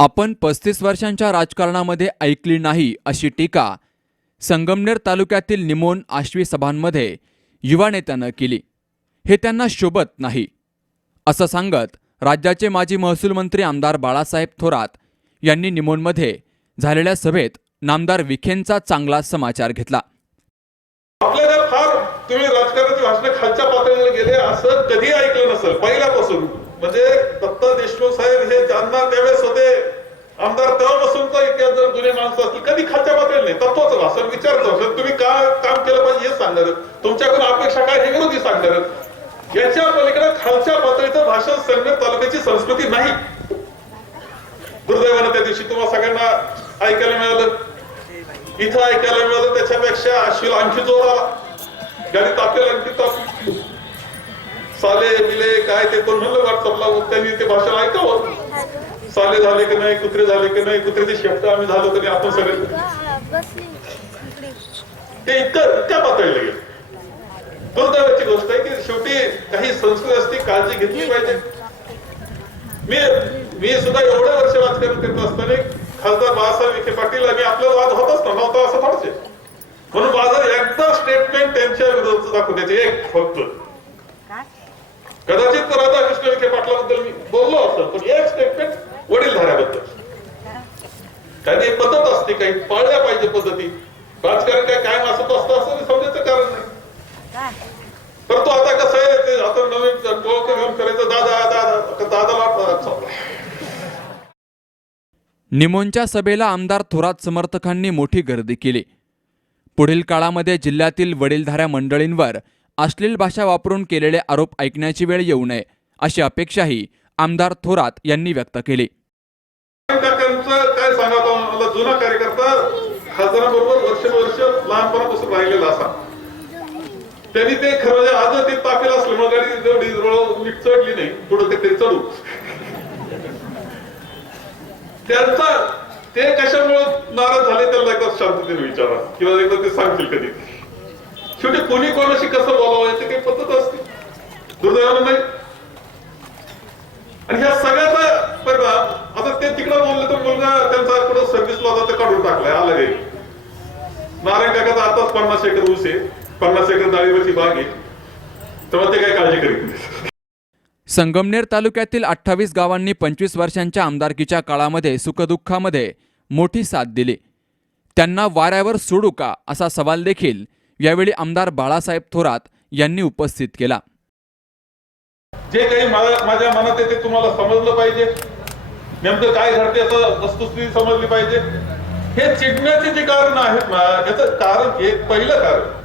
आपण पस्तीस वर्षांच्या राजकारणामध्ये ऐकली नाही अशी टीका संगमनेर तालुक्यातील निमोन आश्वी सभांमध्ये युवा नेत्यानं केली. हे त्यांना शोभत नाही. असं सांगत राज्याचे माजी महसूल मंत्री आमदार बाळासाहेब थोरात यांनी निमोनमध्ये झालेल्या सभेत नामदार विखेंचा चांगला समाचार घेतला. आपल्याला फार तुम्ही राजकारणाची भाषण खालच्या पातळीला गेले असं कधी ऐकलं नसेल पहिल्यापासून. म्हणजे दत्ता देशमुख साहेब हे ज्यांना त्यावेळेस होते आमदार तेव्हापासून तर इतिहास जर जुने माणसं असतील. कधी खालच्या पातळीवर नाही तत्वाचं भाषण विचारचं तुम्ही काय काम केलं पाहिजे हे सांगणार तुमच्याकडून अपेक्षा काय हे विरोधी सांगणार याच्या पलीकडे खालच्या पातळीचं भाषण संगमेर तालुक्याची संस्कृती नाही. दुर्दैवानं त्या दिवशी तुम्हाला सगळ्यांना ऐकायला मिळालं. इथं ऐकायला मिळालं. त्याच्यापेक्षा अश्विल आणखी जोर आला गाडी तापेल आणखी ताप साले बिले काय ते कोण म्हणलं व्हॉट्सअपला मग त्यांनी ते भाषण ऐकावं. साले झाले की नाही कुत्रे झाले की नाही कुत्रेचे शब्द आम्ही झालो तरी आपण सगळे ते इतकं इतक्या पातळीला गेलं. दुर्दैवाची गोष्ट आहे की शेवटी काही संस्कृती असते काळजी घेतली पाहिजे. मी मी सुद्धा एवढ्या वर्ष राजकारण करत असताना खासदार बाळासाहेब विखे पाटील आणि आपला वाद होतच ना नव्हता असं थोडसे. म्हणून बाजार एकदा स्टेटमेंट त्यांच्या विरोधात दाखवू द्यायचे एक फक्त. कदाचित राधाकृष्ण विखे पाटलाबद्दल मी बोललो असं पण एक स्टेटमेंट वडीलधाऱ्याबद्दल. काही एक पद्धत असते काही पाळल्या पाहिजे पद्धती. राजकारण काय कायम असत असतं असं समजायचं कारण नाही. तर तो आता कसं आहे आता नवीन टोळक घेऊन करायचं दादा दादा आता दादाला चाललंय निमोनच्या सभेला आमदार थोरात समर्थकांनी मोठी गर्दी केली. पुढील काळामध्ये जिल्ह्यातील वडीलधाऱ्या मंडळींवर अश्लील भाषा वापरून केलेले आरोप ऐकण्याची वेळ येऊ नये अशी अपेक्षाही आमदार थोरात यांनी व्यक्त केली. काय सांगा जुना कार्यकर्ता खासदाराबरोबर वर्षानुवर्ष लहानपणापासून राहिलेला असा. त्यांनी ते खरं म्हणजे आज ते तापेल असल्यामुळे गाडी नीट चढली नाही पुढे ते चढू. त्यांचा ते कशामुळे नाराज झाले त्याला एकदा शांततेने विचारा. किंवा एकदा ते सांगतील कधी. शेवटी कोणी कोणाशी कसं बोलावं याची काही पद्धत असते. दुर्दैवानं नाही. आणि ह्या सगळ्याचा परिणाम आता ते तिकडे बोलले तर मुलगा त्यांचा कुठं सर्व्हिसला होता ते काढून टाकलाय आला गे नारायण काकाचा आताच पन्नास एकर ऊस आहे. पन्नास एकर डाळीवरची बाग आहे. तेव्हा ते काय काळजी करीत नाही. संगमनेर तालुक्यातील अठ्ठावीस गावांनी पंचवीस वर्षांच्या आमदारकीच्या काळामध्ये सुखदुःखामध्ये मोठी साथ दिली. त्यांना वाऱ्यावर सोडू का असा सवाल देखील यावेळी आमदार बाळासाहेब थोरात यांनी उपस्थित केला. जे काही माझ्या मनात आहे ते तुम्हाला समजलं पाहिजे. नेमकं काय घडते असं वस्तुस्थिती समजली पाहिजे. हे चिडण्याचे जे कारण आहेत ना याचं कारण एक पहिलं कारण.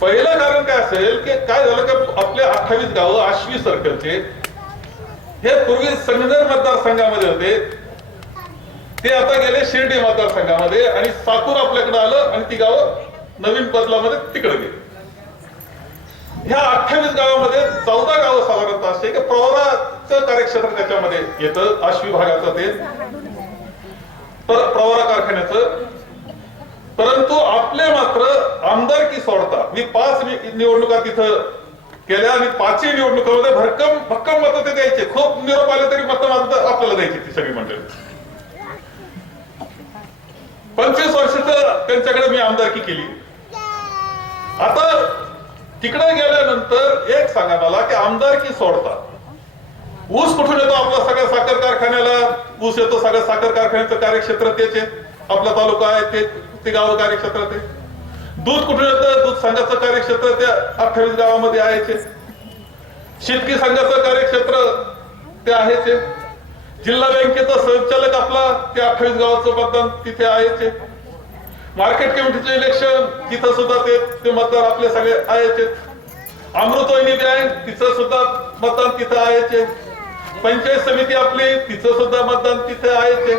पहिलं कारण काय असेल की काय झालं की आपले अठ्ठावीस गावं आश्वी सर्कलचे हे पूर्वी संगमेर मतदारसंघामध्ये होते. ते आता गेले शिर्डी मतदारसंघामध्ये आणि साकूर आपल्याकडे आलं आणि ती गावं नवीन बदलामध्ये तिकडे गेले. ह्या अठ्ठावीस गावामध्ये चौदा गावं साधारणतः असे की प्रवराचं कार्यक्षेत्र त्याच्यामध्ये येतं आश्वी भागाचं ते. तर प्रवरा कारखान्याचं. परंतु आपले मात्र आमदारकी सोडता मी पाच निवडणुका तिथं केल्या. आणि पाचही निवडणुकामध्ये भरकम भक्कम मत ते द्यायचे. खूप निरोप आले तरी मत मात्र आपल्याला द्यायची ती सगळी मंडळी. पंचवीस वर्षाचं त्यांच्याकडे मी आमदारकी केली. आता तिकडे गेल्यानंतर एक सांगा मला की आमदारकी सोडता ऊस कुठून येतो आपला सगळ्या साखर कारखान्याला ऊस येतो सगळ्या साखर कारखान्याचं कार्यक्षेत्र तेच आहे आपला तालुका आहे ते ते गाव कार्यक्षेत्र ते दूध कुठून येतं दूध संघाचं कार्यक्षेत्र त्या अठ्ठावीस गावामध्ये आहेचे आहे. शेतकी संघाचं कार्यक्षेत्र ते आहेचे आहे. जिल्हा बँकेचा संचालक आपला ते अठ्ठावीस गावाचं मतदान तिथे आहेचे आहे. मार्केट कमिटीचं इलेक्शन तिथं सुद्धा ते ते मतदार आपले सगळे आहेच आहेत. अमृतवाहिनी बँक तिचं सुद्धा मतदान तिथं आहे. पंचायत समिती आपली तिचं सुद्धा मतदान तिथे आहे.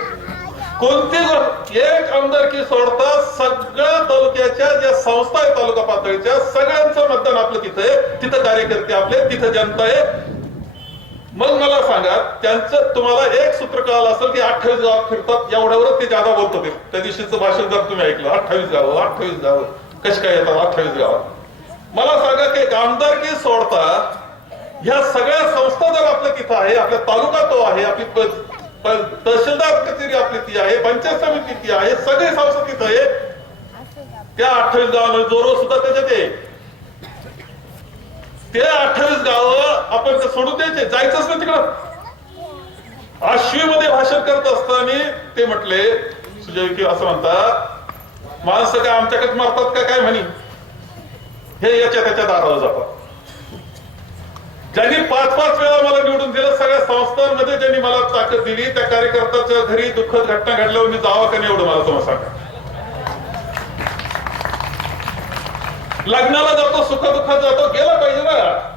कोणती गोष्ट एक आमदारकी सोडता सगळ्या तालुक्याच्या ज्या संस्था आहेत तालुका पातळीच्या सगळ्यांचं मतदान आपलं तिथं आहे तिथं कार्यकर्ते आपले तिथं जनता आहे मग मला सांगा त्यांचं तुम्हाला एक सूत्र कळालं असेल की अठ्ठावीस गावात फिरतात एवढ्यावरच ते जादा बोलतात ते. त्या दिवशीचं भाषण जर तुम्ही ऐकलं अठ्ठावीस गावं अठ्ठावीस गावं कशी काय येतात अठ्ठावीस गावात मला सांगा की आमदारकी सोडता ह्या सगळ्या संस्था जर आपल्या तिथं आहे आपल्या तालुका तो आहे आपली तहसीलदार कचेरी आपली ती आहे पंचायत समिती ती आहे सगळे संस्था तिथं आहे. त्या अठ्ठावीस गावाला जोरो सुद्धा त्याच्यात आहे ते अठ्ठावीस गाव आपण सोडून द्यायचे. जायचंच ना तिकडं. आश्वी मध्ये भाषण करत असताना ते म्हटले सुजय की असं म्हणतात माणसं काय आमच्याकडे मारतात का काय म्हणी? हे याच्या त्याच्या दारावर जातात. ज्यांनी पाच पाच वेळा मला निवडून दिलं सगळ्या संस्थांमध्ये ज्यांनी मला ताकद दिली त्या कार्यकर्त्याच्या घरी दुःखद घटना घडल्यावर मी जावा का नाही एवढं मला तुम्हाला सांगा लग्नाला जातो सुखदुःखात जातो गेला पाहिजे ना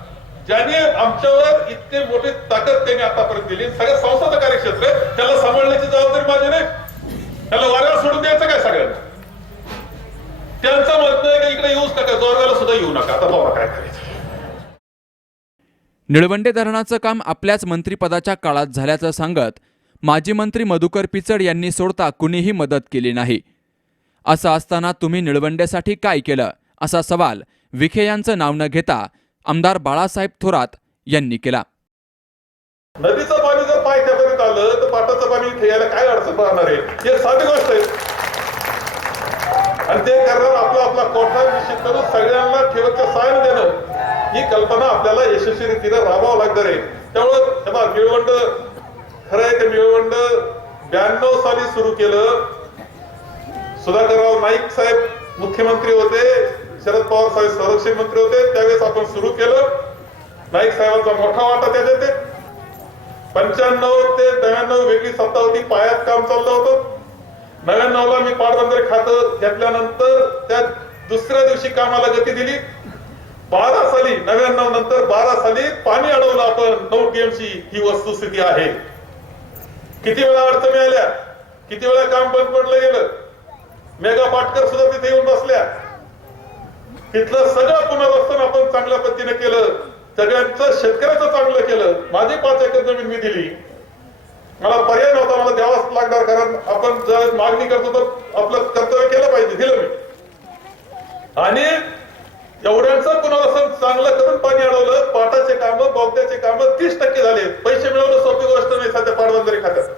ज्याने आमच्यावर इतके मोठे ताकद त्यांनी आतापर्यंत दिली. सगळ्या संस्थाचं कार्यक्षेत्र त्याला सांभाळण्याची जबाबदारी माझी नाही. त्याला वाऱ्याला सोडून द्यायचं काय सगळ्यांना? त्यांचं म्हणणं आहे की इकडे येऊच नका जोरगाला सुद्धा येऊ नका. आता बाबा काय करायचं? निळवंडे धरणाचं काम आपल्याच मंत्रिपदाच्या काळात झाल्याचं सांगत माजी मंत्री मधुकर पिचड यांनी सोडता कुणीही मदत केली नाही. असं असताना तुम्ही निळवंडेसाठी काय केलं? असा सवाल विखे यांचं नाव न घेता आमदार बाळासाहेब थोरात यांनी केला. नदीचं पाणी जर पायथ्यापर्यंत आलं तर पाटाचं पाणी ठेवायला काय अडचण राहणार आहे? हे साधी गोष्ट आहे. आणि ते करणार आपला आपला कोठा निश्चित करून सगळ्यांना ठेवच्या सायन देणं ही कल्पना आपल्याला यशस्वी रीतीने राबवावं लागणार आहे. त्यामुळं मिळवंड खरं आहे ते मिळवंड ब्याण्णव साली सुरू केलं. सुधाकरराव नाईक साहेब मुख्यमंत्री होते. शरद पवार साहेब संरक्षण मंत्री होते त्यावेळेस आपण सुरू केलं. नाईक साहेबांचा मोठा वाटा त्याच्यात ते पंच्याण्णव ते नव्याण्णव वेगळी सत्ता होती पायात काम चाललं होतं. नव्याण्णव ला मी पाटबंधारे खातं घेतल्यानंतर त्या दुसऱ्या दिवशी कामाला गती दिली. बारा साली नव्याण्णव नंतर बारा साली पाणी अडवलं आपण नऊ टीएमसी ही वस्तुस्थिती आहे. किती वेळा अडचणी आल्या? किती वेळा काम बंद पडलं गेलं? मेगा पाटकर सुद्धा तिथे येऊन बसल्या. तिथलं सगळं पुनर्वसन आपण चांगल्या पद्धतीने केलं. सगळ्यांचं शेतकऱ्याचं चांगलं केलं. माझी पाच एकर जमीन मी दिली. मला पर्याय नव्हता. मला द्यावाच लागणार. कारण आपण जर मागणी करतो तर आपलं कर्तव्य केलं पाहिजे. दिलं मी. आणि एवढ्यांचं पुनर्वसन चांगलं करून पाणी अडवलं. पाटाचे काम बोगद्याचे काम तीस टक्के झाले पैसे मिळवणं सोपी गोष्ट नाही. सध्या पाटबंधारे खात्यात.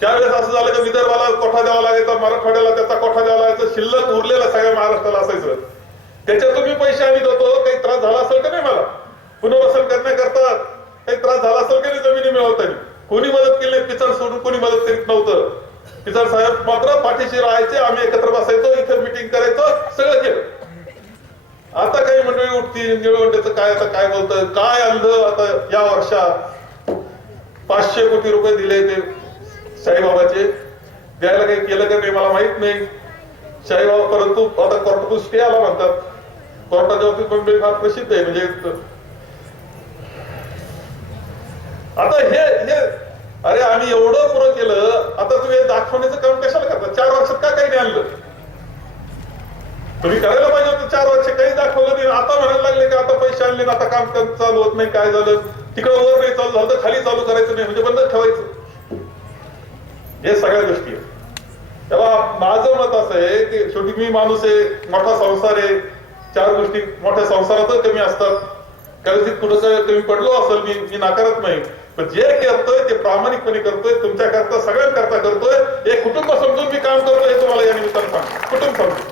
त्यावेळेस असं झालं की विदर्भाला कोठा द्यावा लागायचा? मराठवाड्याला त्याचा कोठा द्यावा लागायचा? शिल्लक उरलेला सगळ्या महाराष्ट्राला असायचं. त्याच्यातून मी पैसे आम्ही देतो. काही त्रास झाला असेल का नाही मला? पुनर्वसन करण्याकरता काही त्रास झाला असेल का नाही जमिनी मिळवताना? कोणी मदत केली नाही? पिचड सोडून कोणी मदत करीत नव्हतं. पिचड साहेब मात्र पाठीशी राहायचे आम्ही एकत्र बसायचो इथं मिटिंग करायचो सगळं केलं. आता काही मंडळी उठती निळवंड्याचं काय आता काय बोलतं काय आणलं आता या वर्षात? पाचशे कोटी रुपये दिले ते साईबाबाचे. द्यायला काही केलं का नाही मला माहीत नाही. साईबाबा परंतु आता कोर्टातून स्टे आला म्हणतात. कोर्टाच्या बाबतीत मंडळी फार प्रसिद्ध आहे म्हणजे आता हे हे अरे आम्ही एवढं पुरं केलं आता तुम्ही दाखवण्याचं काम कशाला करता? चार वर्षात का काही नाही आणलं? तुम्ही करायला पाहिजे होतं चार वर्ष काही दाखवलं नाही. आता म्हणायला लागले की आता पैसे आणले ना आता काम चालू होत नाही काय झालं? तिकडं वर नाही चालू झालं तर खाली चालू करायचं नाही म्हणजे बंद ठेवायचं. हे सगळ्या गोष्टी आहेत. तेव्हा माझं मत असं आहे की शेवटी मी माणूस आहे मोठा संसार आहे. चार गोष्टी मोठ्या संसारात कमी असतात. कदाचित कुठं कमी पडलो असेल मी मी नाकारत नाही. पण जे करतोय ते प्रामाणिकपणे करतोय तुमच्या करता सगळ्यांकरता करतोय एक कुटुंब समजून मी काम करतोय हे तुम्हाला या निमित्तानं सांग कुटुंब समजून.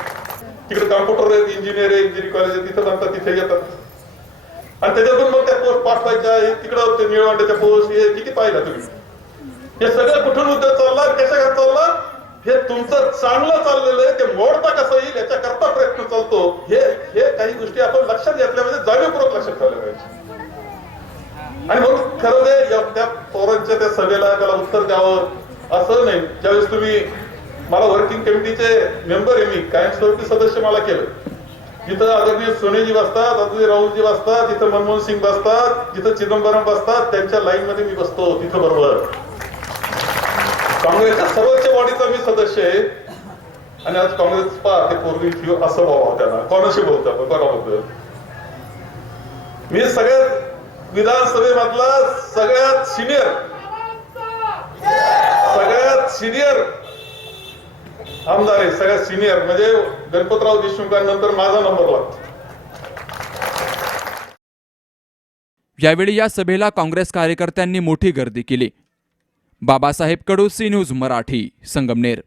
तिकडे कॉम्प्युटर आहेत इंजिनियर आहे इंजिनिअरिंग कॉलेज आहे तिथं जातात तिथे येतात. आणि त्याच्यातून मग त्या पोस्ट पाठवायच्या हे तिकडं ते निळवंड्याच्या पोस्ट हे किती पाहिलं तुम्ही? हे सगळं कुठून उद्योग चालला कशा चालला? हे तुमचं चांगलं चाललेलं आहे ते मोडता कसं येईल याच्याकरता प्रयत्न चालतो. हे हे काही गोष्टी आपण लक्षात घेतल्या म्हणजे जाणीवपूर्वक लक्षात ठेवल्या पाहिजे. आणि म्हणून खरं ते त्या पोरांच्या त्या सभेला त्याला उत्तर द्यावं असं नाही. ज्यावेळेस तुम्ही मला वर्किंग कमिटीचे मेंबर आहे मी कायमस्वरूपी सदस्य मला केलं. जिथं आदरणीय सोनेजी बसतात आदरणीय राहुलजी बसतात तिथं मनमोहन सिंग बसतात जिथं चिदंबरम बसतात त्यांच्या लाईन मध्ये मी बसतो तिथं बरोबर. काँग्रेसच्या सर्वोच्च बॉडीचा मी सदस्य आहे. आणि आज काँग्रेस पा ते पूर्वी ठेव असं व्हावं त्यांना. कोणाशी बोलतो आपण? कोणाबद्दल? मी सगळ्यात विधानसभेमधला सगळ्यात सिनियर सगळ्यात सिनियर आमदार आहे सगळ्यात सिनियर म्हणजे गणपतराव देशमुखांनंतर माझा नंबर लागतो. यावेळी या सभेला काँग्रेस कार्यकर्त्यांनी मोठी गर्दी केली. Babasaheb Kadu C news Marathi Sangamner.